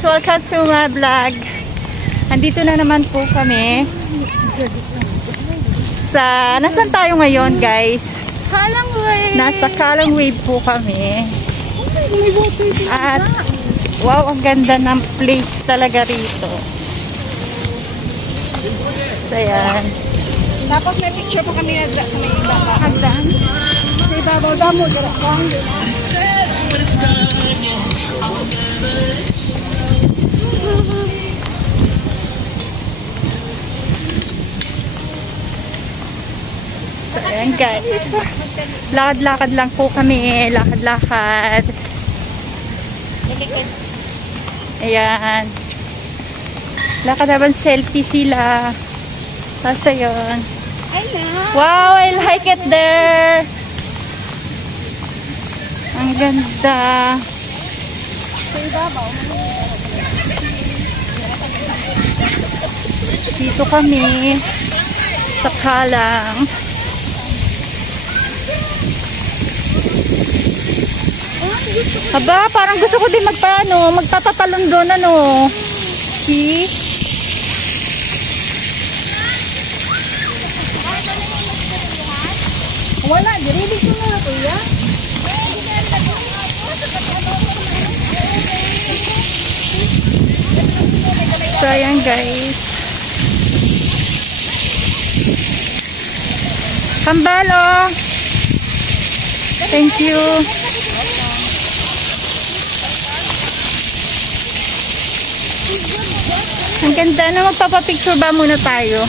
Welcome to my vlog. Andito na naman po kami sa... Nasaan tayo ngayon, guys? Kalang Wave. Nasa Kalang Wave po kami. At wow, ang ganda ng place talaga rito. So, ayan. Tapos may picture po kami sa may hagdan. Sa ibabaw damo, dirapang. So, ayan guys. Lakad-lakad lang po kami. Lakad-lakad. Ayan. Lakad habang selfie sila. Tapos ayun. Wow, I like it there. Ang ganda. Dito kami sa Kalang. Aba, parang gusto ko din magtatatalon doon, ano. See? Wala, dirili ko na, kuya. So, ayan guys. Kambalo. Thank you. Ang ganda na, magpapapicture ba muna tayo?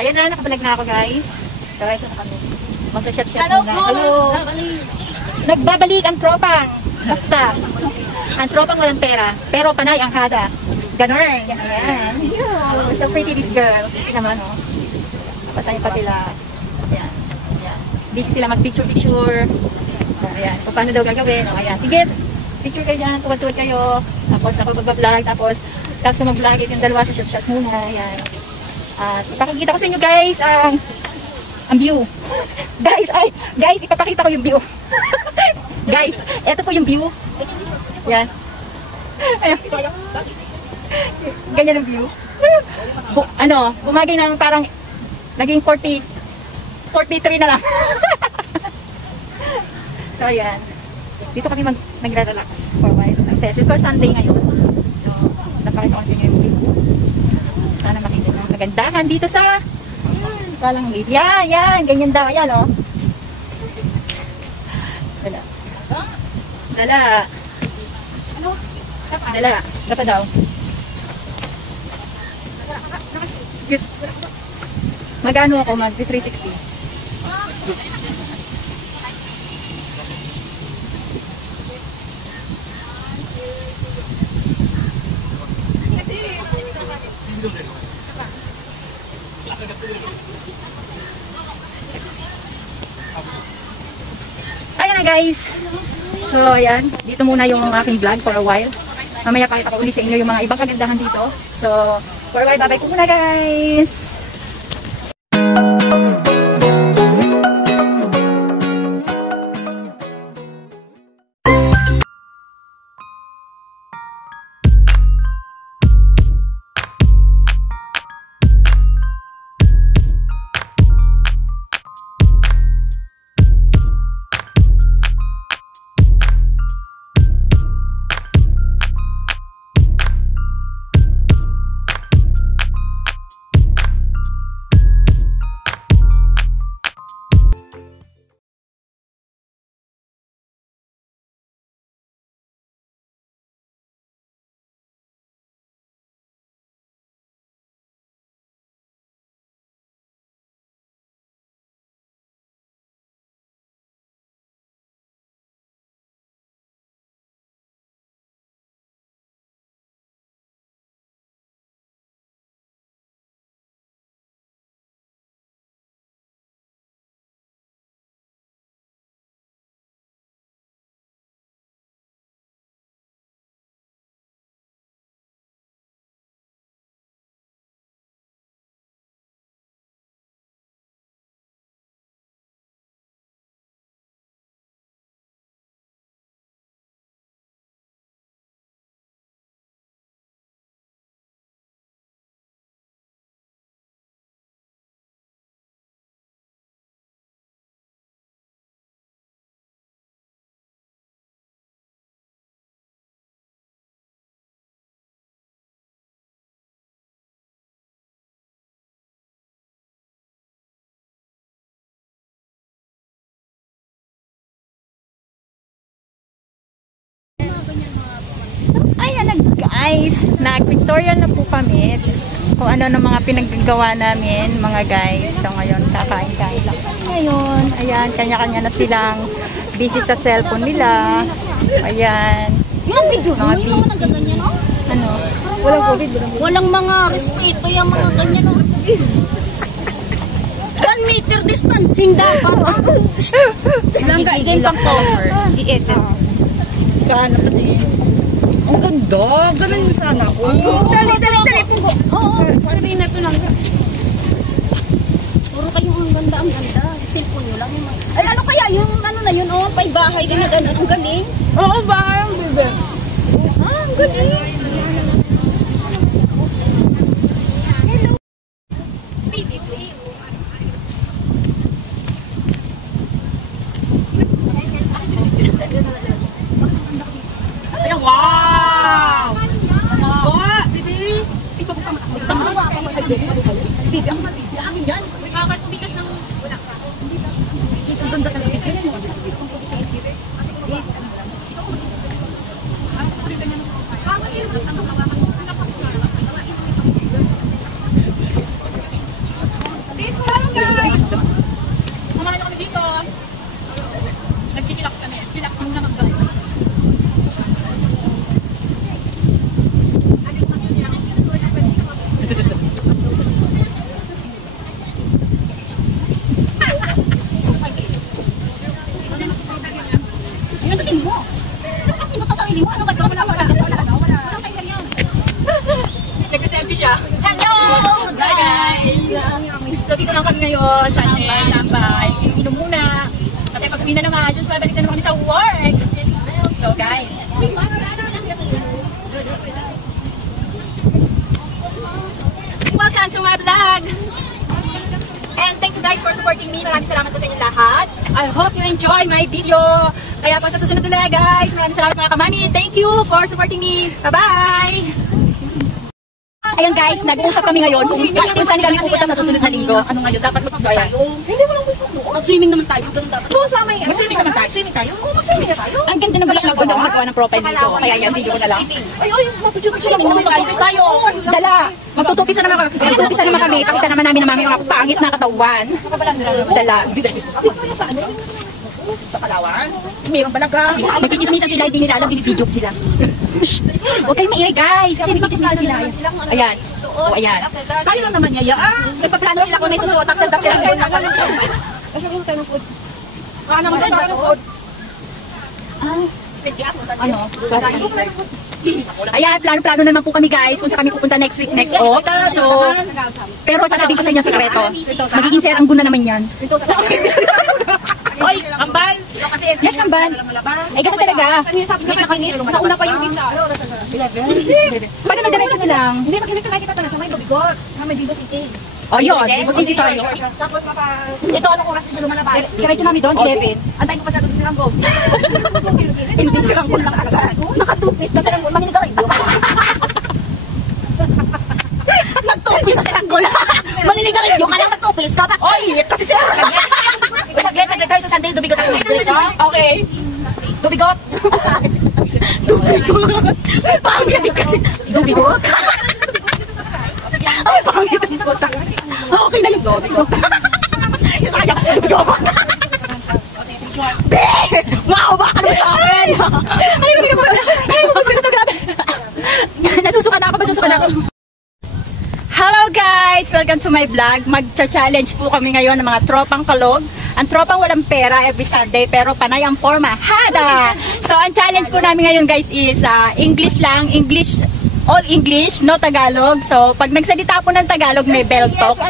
Ayan na, nakabalag na ako guys. So, ito na kami. Magsashot-shot muna. Hello! Nagbabalik ang tropang. Basta. Ang tropang walang pera. Pero panay ang hada. Ganon. Ayan. So pretty this girl. Naman, oh. Pasaya pa sila. Ayan. Ayan. Busy sila mag-picture-picture. Ayan. So, paano daw gagawin? O, ayan. Sige. Picture kayo dyan. Tuwad-tuwad kayo. Tapos ako mag-vlog. Tapos mag-vlog. Yung dalawa shot-shot muna. Ayan. At ipakikita ko sa inyo guys ang view. Guys, ipapakita ko yung view. Guys, eto po yung view. Yan. Ganyan ang view. Bumagay ng parang naging 43 na lang. So, ayan. Dito kami nagre-relax for a while. Sessions for Sunday ngayon. So, napakita ko sa inyo yung view. Sana makita ng kagandahan dito sa Kalang Wave. Yan, ganyan daw. Ayan, oh. Dala. Dapat daw. Magano ako? Mag-360. Ayan na guys. So ayan, dito muna yung aking vlog for a while. Mamaya pakita ko ulit sa inyo yung mga ibang kagandahan dito. So for a while, bye-bye ko muna guys. guys, nag-pictorial na po kami kung ano ng mga pinaggagawa namin mga guys. So ngayon, kakain-kain lang kami ngayon. Ayan, kanya-kanya na silang busy sa cellphone nila. Ayan. Yung video, mga yung mga busy. ganyan, no? Ano? Walang COVID. Walang mga respeto yung mga ganyan, no? 1 meter distancing dapat. Langga, dyan pang cover. I-edit. Sana pati. Ang ganda. Ganun yung sana ako. Dali. Oo, sabihin na ito lang. Puro kayong ang ganda, ang ganda. Cellphone nyo lang. Ay, ano kaya yung ano na yun, oh, pay bahay din na gano'n. Ang galing. Oo, bahay ang bebe. Ah, ang galing. Hello. Ay, wow! Ba, bibi. Bibi, ang mabibig. Amin yan. Nakakatubigas ng wala pa. Ang ganda talaga. Kailan mo? Kumain kami dito. Nagkikilak kami. Kilak kami na mag-guys. Nagsaselfie siya. Hello! Hi guys! So dito lang kami ngayon, Sunday, tambay. Inom muna. Kasi pag uwi na naman, just babalik na naman kami sa work. So guys, welcome to my vlog! And thank you guys for supporting me. Maraming salamat po sa inyong lahat. I hope you enjoy my video. Kaya po sa susunod ulit guys, maraming salamat mga kamami. Thank you for supporting me. Bye-bye! Ayan guys, nag-uusap kami ngayon kung saan kami pupunta sa susunod na linggo. Ano ngayon, dapat mag-enjoy tayo. Hindi mo lang pupunta. Mag-swimming naman tayo. Ganun dapat. Oo, sama yan. Mag-swimming naman tayo. Swimming tayo. Oo, mag-swimming na tayo. Ang ganda ng bulaklak ko, ako magawa ng profile dito. Kaya yan, video ko na lang. Ay, mag-swimming naman tayo. Tayo. Dala, magtutupisa naman kami. Magtutupisa naman kami. Pakita naman namin ang mga pangit na katawan. Dala. Sa Palawan. Mayroon balaga. Nagkikismisa sila, hindi nila alam, binibidyo sila. Huwag kayong maingay guys, kasi nagkikismisa sila. Ayan. O, ayan. Tayo lang naman yaya. Nagpaplano sila kung may susuot. Tagtagdag sila ngayon. Ano naman tayo ng food? Ano? Ayan, plano-plano naman po kami guys kung saan kami pupunta next week, next off. So, pero sasabihin ko sa inyo ang sikreto. Magiging serang na naman yan. Hoy, kambal! Yes, kambal. Ay, ganun talaga. Nauna pa yung isa. Paano mag-direct na lang? Hindi, mag-init na kita sa may Bigot. Sa may Bigot City. O yun, Bigot City tayo. Tapos ito, anong oras dito lumalabas? Diretso namin doon, 11. Antay mo pa sa Siranggo. Hindi Siranggo lang nakatupis na Siranggo. Maninigarilyo. Nagtupis Siranggo lang. Maninigarilyo ka lang nagtupis ka. Oy, kasi Siranggo. Saglit tayo sa Sunday, Dubigot ako. Okay. Dubigot. Dubigot. Pangit kasi. Dubigot. Ay, pangit ang kota. Okay na yung Dubigot. Yung sa kanya, Dubigot. Be! Maawa ka naman sa akin! Nasusuka na ako. Hello guys! Welcome to my vlog. Mag-challenge po kami ngayon ng mga tropang kalog. Ang tropang walang pera every Sunday pero panay ang forma. Hada! So ang challenge po namin ngayon guys is English lang. English, all English, no Tagalog. So pag nagsalita po ng Tagalog may bell talk.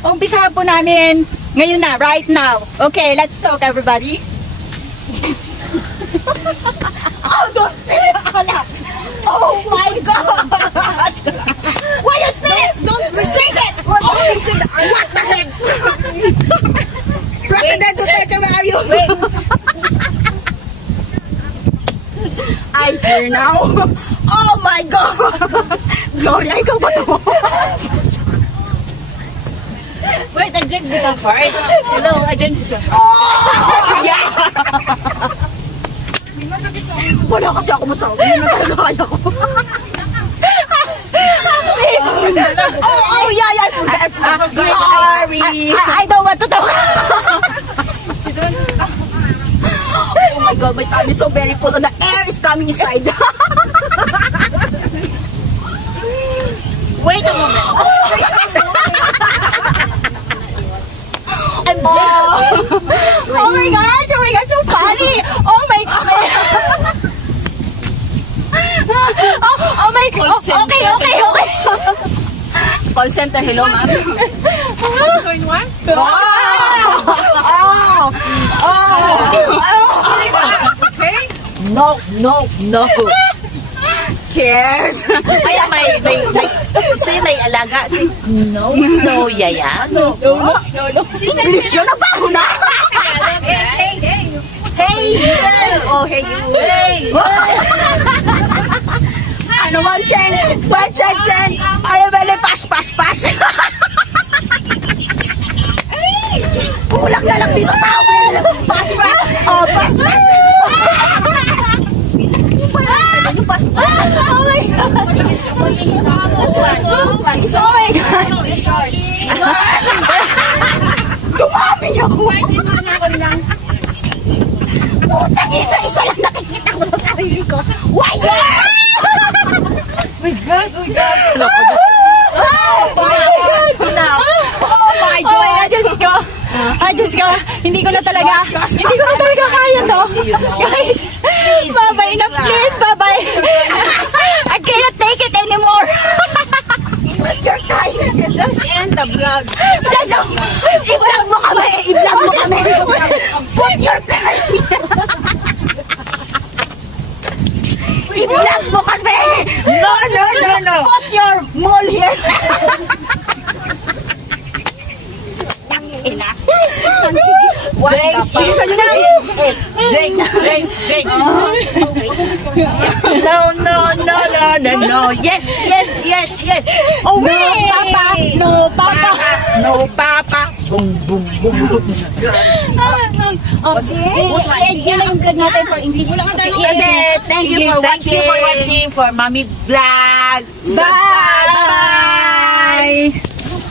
Umpisa po namin ngayon na, right now. Okay, let's talk everybody. Oh my God! Why you this? Don't restrict it! What the heck? President Duterte, where are you? I hear now. Oh my God! Gloria, ikaw ba to? Wait, I drink this one first. Hello, I drink this one. Oh! Yeah! Wala kasi ako masabi. Yun na talaga kaya ko. Oh, yeah, I forgot. Sorry. I don't want to talk. Oh my God, my tummy is so very full and the air is coming inside. Wait a moment. Oh my gosh, so funny. Oh my God. Oh my God. Okay. Call center, hello, ma'am. What's going on? Okay? No. Cheers. Kaya may alaga. No, yaya. No. English yun, nabago na. Hey, Oh, hey, you. Ano man, Chen? Chen. Ano ba na pash? Kulang na lang dito, towel. Pash. Oh, pash. Yung pash. Oh my God. Oh my gosh. Dumami ako. Putang ina, isa lang nakikita ko sa sarili ko. Wire! my God. Oh my God! Diyos ko, hindi ko na talaga kaya to. Guys, bye-bye na please, bye-bye. I cannot take it anymore. You're crying. Just end the vlog. I-vlog mo kami. Put your card. I-vlog mo kami. No. Put your mole here. Drinks, bilisan nyo na. Drink. No. Yes. Oh, wait. No, Papa. No, Papa. Boom. Yan na yung vlog natin for English. Okay, thank you for watching. For Mommy Vlog. Bye.